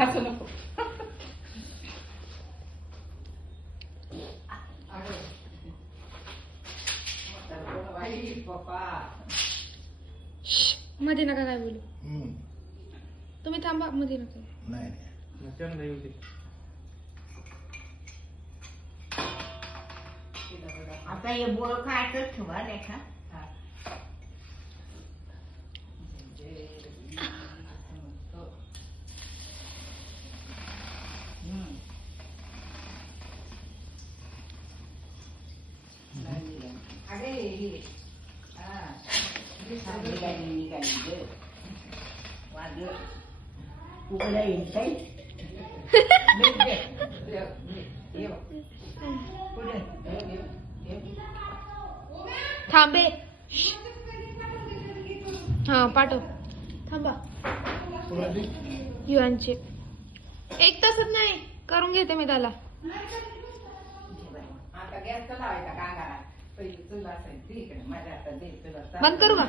हसू नको. मध्ये नका काय बोलू. तुम्ही थांबा, मध्ये नका. नाही आता हे बोळ काढतच ठेवा रेखा. उघडा येईल काही थांबे. हा पाठव. थांबा. युवांचे 1 तासात नाही करून घेते मी त्याला. आता गॅस लावायचा कांगारा. पहिली चूल असायची इकडे माझ्या हातात दे चूल. बंद करू का?